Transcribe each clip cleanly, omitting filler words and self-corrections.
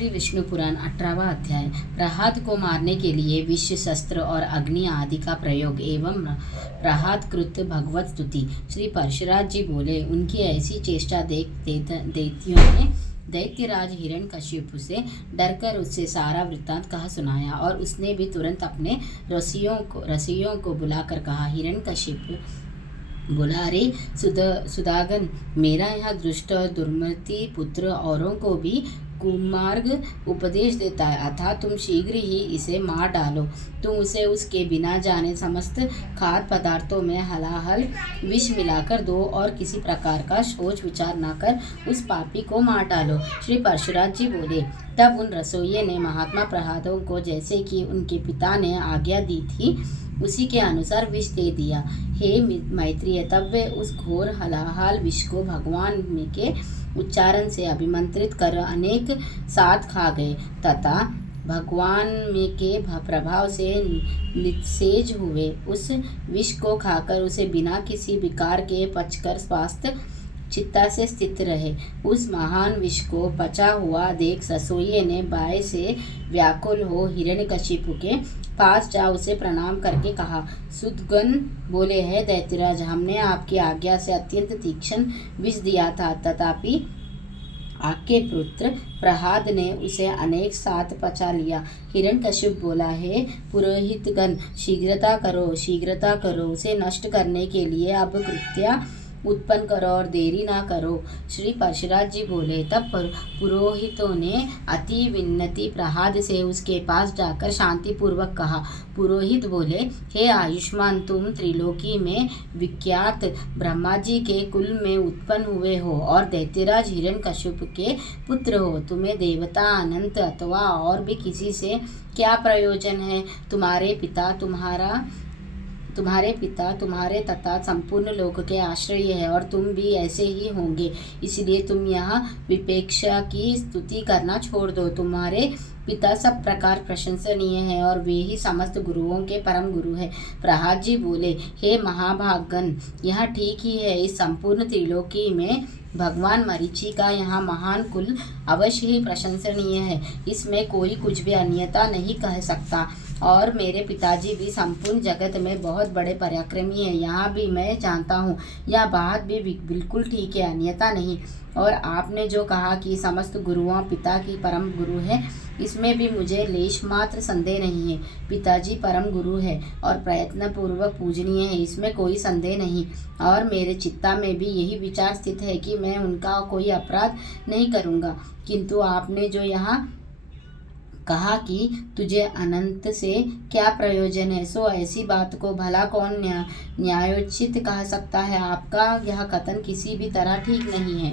श्री विष्णु पुराण 18वां अध्याय। प्रहलाद को मारने के लिए विष, शस्त्र और अग्नि आदि का प्रयोग एवं प्रहलाद कृत भगवत स्तुति। श्री परशुराम जी बोले, उनकी ऐसी चेष्टा देख दैत्यों ने दैत्यराज हिरण्यकशिपु से डरकर उससे सारा वृत्तांत कहा सुनाया। और उसने भी तुरंत अपने रसियों को बुलाकर कहा, हिरण्यकशिपु बोला, अरे सुदागन, मेरा यहाँ दुष्ट और दुर्मति पुत्र औरों को भी कुमार्ग उपदेश देता है, अतः तुम शीघ्र ही इसे मार डालो। तुम उसे उसके बिना जाने समस्त खाद्य पदार्थों में हलाहल विष मिलाकर दो और किसी प्रकार का सोच विचार न कर उस पापी को मार डालो। श्री परशुराम जी बोले, तब उन रसोइये ने महात्मा प्रहलादों को जैसे कि उनके पिता ने आज्ञा दी थी उसी के अनुसार विष दे दिया। हे मैत्रेय, तब वे उस घोर हलाहल विष को भगवान के उच्चारण से अभिमंत्रित कर अनेक साथ खा गए तथा भगवान में के प्रभाव से निस्तेज हुए। उस विष को खाकर उसे बिना किसी विकार के पचकर स्वास्थ्य चित्ता से स्थित रहे। उस महान विष को पचा हुआ देख रसोइये ने भय से व्याकुल हो हिरण्यकशिपु के पास जा उसे प्रणाम करके कहा, सुदगन बोले, है दैत्यराज, हमने आपकी आज्ञा से अत्यंत तीक्ष्ण विष दिया था, तथापि आपके पुत्र प्रहलाद ने उसे अनेक साथ पचा लिया। हिरण्यकशिपु बोला, है पुरोहितगण, शीघ्रता करो, उसे नष्ट करने के लिए अब कृत्या उत्पन्न करो और देरी ना करो। श्री परशुराम जी बोले, तब पुरोहितों ने अति विनती प्रहलाद से उसके पास जाकर शांति पूर्वक कहा। पुरोहित बोले, हे आयुष्मान, तुम त्रिलोकी में विख्यात ब्रह्मा जी के कुल में उत्पन्न हुए हो और दैत्यराज हिरण्यकशिपु के पुत्र हो। तुम्हें देवता, अनंत अथवा और भी किसी से क्या प्रयोजन है? तुम्हारे पिता तुम्हारे तथा संपूर्ण लोक के आश्रय है और तुम भी ऐसे ही होंगे, इसलिए तुम यहाँ विपेक्षा की स्तुति करना छोड़ दो। तुम्हारे पिता सब प्रकार प्रशंसनीय है और वे ही समस्त गुरुओं के परम गुरु है। प्रहलाद जी बोले, हे महाभागन, यह ठीक ही है। इस संपूर्ण त्रिलोकी में भगवान मरीचि का यहाँ महान कुल अवश्य ही प्रशंसनीय है, इसमें कोई कुछ भी अन्यथा नहीं कह सकता। और मेरे पिताजी भी संपूर्ण जगत में बहुत बड़े पराक्रमी हैं, यहाँ भी मैं जानता हूँ। यह बात भी बिल्कुल ठीक है, अन्यथा नहीं। और आपने जो कहा कि समस्त गुरुओं पिता की परम गुरु है, इसमें भी मुझे लेश मात्र संदेह नहीं है। पिताजी परम गुरु है और प्रयत्न पूर्वक पूजनीय है, इसमें कोई संदेह नहीं। और मेरे चित्ता में भी यही विचार स्थित है कि मैं उनका कोई अपराध नहीं करूँगा। किंतु आपने जो यहाँ कहा कि तुझे अनंत से क्या प्रयोजन है, सो ऐसी बात को भला कौन न्यायोचित कह सकता है? आपका यह कथन किसी भी तरह ठीक नहीं है।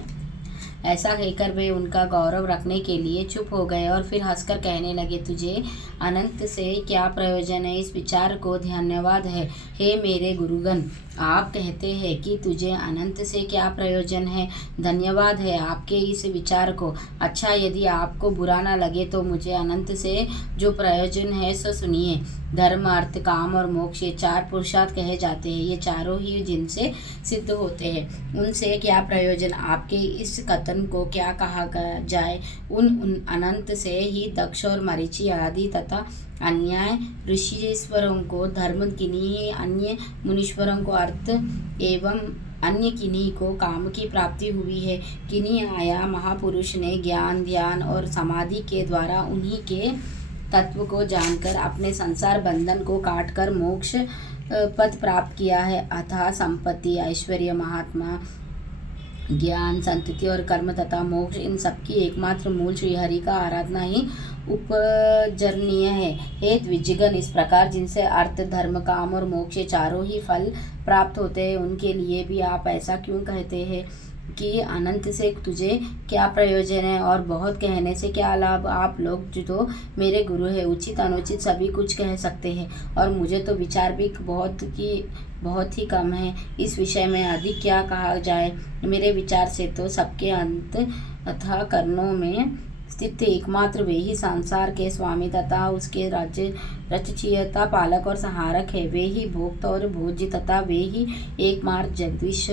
ऐसा कहकर वे उनका गौरव रखने के लिए चुप हो गए और फिर हंसकर कहने लगे, तुझे अनंत से क्या प्रयोजन है, इस विचार को धन्यवाद है। हे मेरे गुरुगण, आप कहते हैं कि तुझे अनंत से क्या प्रयोजन है, धन्यवाद है आपके इस विचार को। अच्छा, यदि आपको बुरा ना लगे तो मुझे अनंत से जो प्रयोजन है सो सुनिए। धर्म, अर्थ, काम और मोक्ष, ये चार पुरुषार्थ कहे जाते हैं। ये चारों ही जिनसे सिद्ध होते हैं, उनसे क्या प्रयोजन? आपके इस कथन को क्या कहा जाए? उन अनंत से ही दक्ष और मरीचि आदि तथा अन्य ऋषिश्वरों को धर्म, किन्हीं अन्य मुनीश्वरों को अर्थ एवं अन्य किन्हीं को काम की प्राप्ति हुई है। किन्हीं आया महापुरुष ने ज्ञान, ध्यान और समाधि के द्वारा उन्हीं के तत्व को जानकर अपने संसार बंधन को काटकर मोक्ष पद प्राप्त किया है। अतः संपत्ति, ऐश्वर्य, महात्मा, ज्ञान, संतति और कर्म तथा मोक्ष, इन सबकी एकमात्र मूल श्रीहरि का आराधना ही उपजरणीय है। हे द्विजगण, इस प्रकार जिनसे अर्थ, धर्म, काम और मोक्ष चारों ही फल प्राप्त होते हैं, उनके लिए भी आप ऐसा क्यों कहते हैं कि अनंत से तुझे क्या प्रयोजन है और बहुत कहने से क्या लाभ? आप लोग जो मेरे गुरु है, उचित अनुचित सभी कुछ कह सकते हैं और मुझे तो विचार भी बहुत ही कम है। इस विषय में अधिक क्या कहा जाए? मेरे विचार से तो सबके अंत अथवा कर्णों में स्थित एकमात्र वे ही संसार के स्वामी तथा उसके राज्य रचयिता, पालक और संहारक है। वे ही भोक्त और भोज्य तथा वे ही एकमात्र जगदीश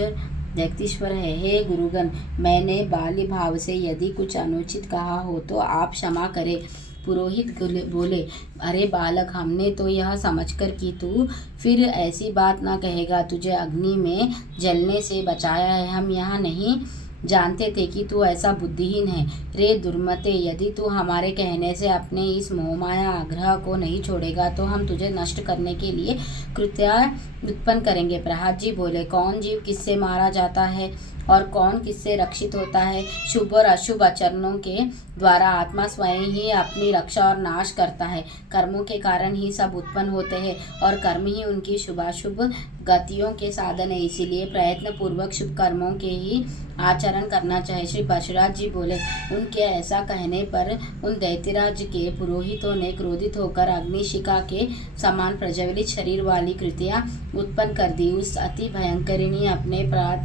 जगदीश्वर है। हे गुरुगण, मैंने बाल्य भाव से यदि कुछ अनुचित कहा हो तो आप क्षमा करें। पुरोहित बोले, अरे बालक, हमने तो यह समझकर कि तू फिर ऐसी बात ना कहेगा, तुझे अग्नि में जलने से बचाया है। हम यहाँ नहीं जानते थे कि तू ऐसा बुद्धिहीन है। रे दुर्मते, यदि तू हमारे कहने से अपने इस मोहमाया आग्रह को नहीं छोड़ेगा तो हम तुझे नष्ट करने के लिए कृत्य उत्पन्न करेंगे। प्रहलाद जी बोले, कौन जीव किससे मारा जाता है और कौन किससे रक्षित होता है? शुभ और अशुभ आचरणों के द्वारा आत्मा स्वयं ही अपनी रक्षा और नाश करता है। कर्मों के कारण ही सब उत्पन्न होते हैं और कर्म ही उनकी शुभाशुभ गतियों के साधन है। इसीलिए प्रयत्न पूर्वक शुभ कर्मों के ही आचरण करना चाहिए। श्री परशुराम जी बोले, उनके ऐसा कहने पर उन दैत्यराज के पुरोहितों ने क्रोधित होकर अग्निशिखा के समान प्रज्वलित शरीर वाली कृतियां उत्पन्न कर दी। उस अति भयंकरिणी अपने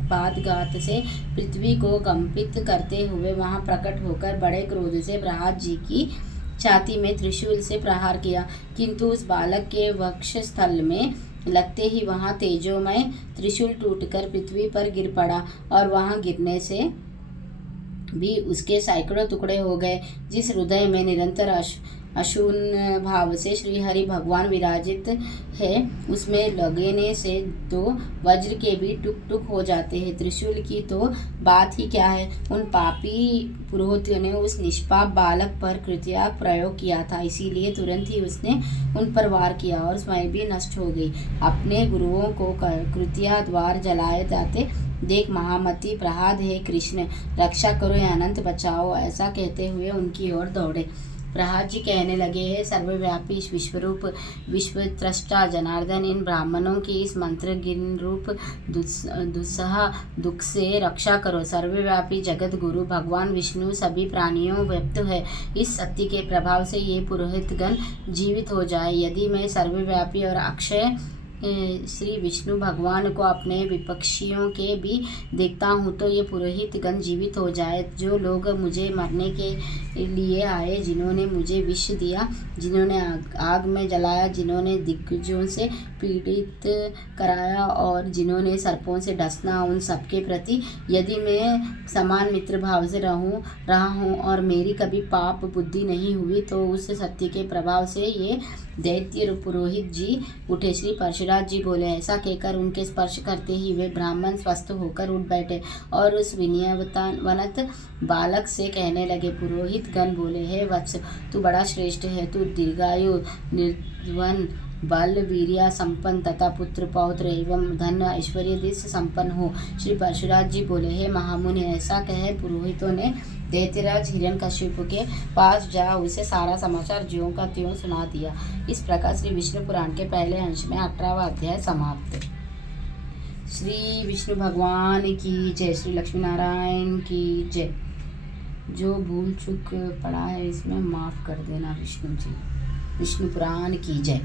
पादघात से पृथ्वी को कंपित करते हुए वहां प्रकट होकर बड़े क्रोध से प्रहलाद जी की छाती में त्रिशूल से प्रहार किया, किंतु उस बालक के वक्ष स्थल में लगते ही वहां तेजोमय त्रिशूल टूटकर पृथ्वी पर गिर पड़ा और वहां गिरने से भी उसके सैकड़ों टुकड़े हो गए। जिस हृदय में निरंतर अशून्य भाव से श्री हरि भगवान विराजित है, उसमें लगने से तो वज्र के भी टुक टुक हो जाते हैं। त्रिशूल की तो बात ही क्या है। उन पापी पुरोहितों ने उस निष्पाप बालक पर कृत्या प्रयोग किया था, इसीलिए तुरंत ही उसने उन पर वार किया और स्वयं भी नष्ट हो गई। अपने गुरुओं को कृत्या द्वार जलाए जाते देख महामती प्रहलाद, हे कृष्ण, रक्षा करो या अनंत बचाओ, ऐसा कहते हुए उनकी ओर दौड़े। प्रहलाद जी कहने लगे, हे सर्वव्यापी विश्वरूप विश्वत्रष्टा जनार्दन, इन ब्राह्मणों की इस मंत्रहीन रूप दुस्सह दुख से रक्षा करो। सर्वव्यापी जगत गुरु भगवान विष्णु सभी प्राणियों व्यक्त है। इस शक्ति के प्रभाव से ये पुरोहितगण जीवित हो जाए। यदि मैं सर्वव्यापी और अक्षय श्री विष्णु भगवान को अपने विपक्षियों के भी देखता हूँ तो ये पुरोहितगण जीवित हो जाए। जो लोग मुझे मरने के लिए आए, जिन्होंने मुझे विष दिया, जिन्होंने आग में जलाया, जिन्होंने दिग्गजों से पीड़ित कराया और जिन्होंने सर्पों से डसना, उन सबके प्रति यदि मैं समान मित्र भाव से रहा हूँ और मेरी कभी पाप बुद्धि नहीं हुई तो उस सत्य के प्रभाव से ये दैत्य पुरोहित जी उठे। श्री परशुराम जी बोले, ऐसा कहकर उनके स्पर्श करते ही वे ब्राह्मण स्वस्थ होकर उठ बैठे और उस विनयवनत बालक से कहने लगे। पुरोहित गण बोले, हे वत्स, तू बड़ा श्रेष्ठ है, तू दीर्घायु, निर्धन, बल वीर्य संपन्न तथा पुत्र पौत्र एवं धन ऐश्वर्य से संपन्न हो। श्री परशुराम जी बोले, हे महामुनि, ऐसा कहे पुरोहितों ने दैत्यराज हिरण्यकशिपु के पास जा उसे सारा समाचार ज्यों का त्यों सुना दिया। इस प्रकार श्री विष्णु पुराण के पहले अंश में 18वां अध्याय समाप्त। श्री विष्णु भगवान की जय। श्री लक्ष्मी नारायण की जय। जो भूल चूक पड़ा है इसमें माफ़ कर देना विष्णु जी। विष्णु पुराण की जय।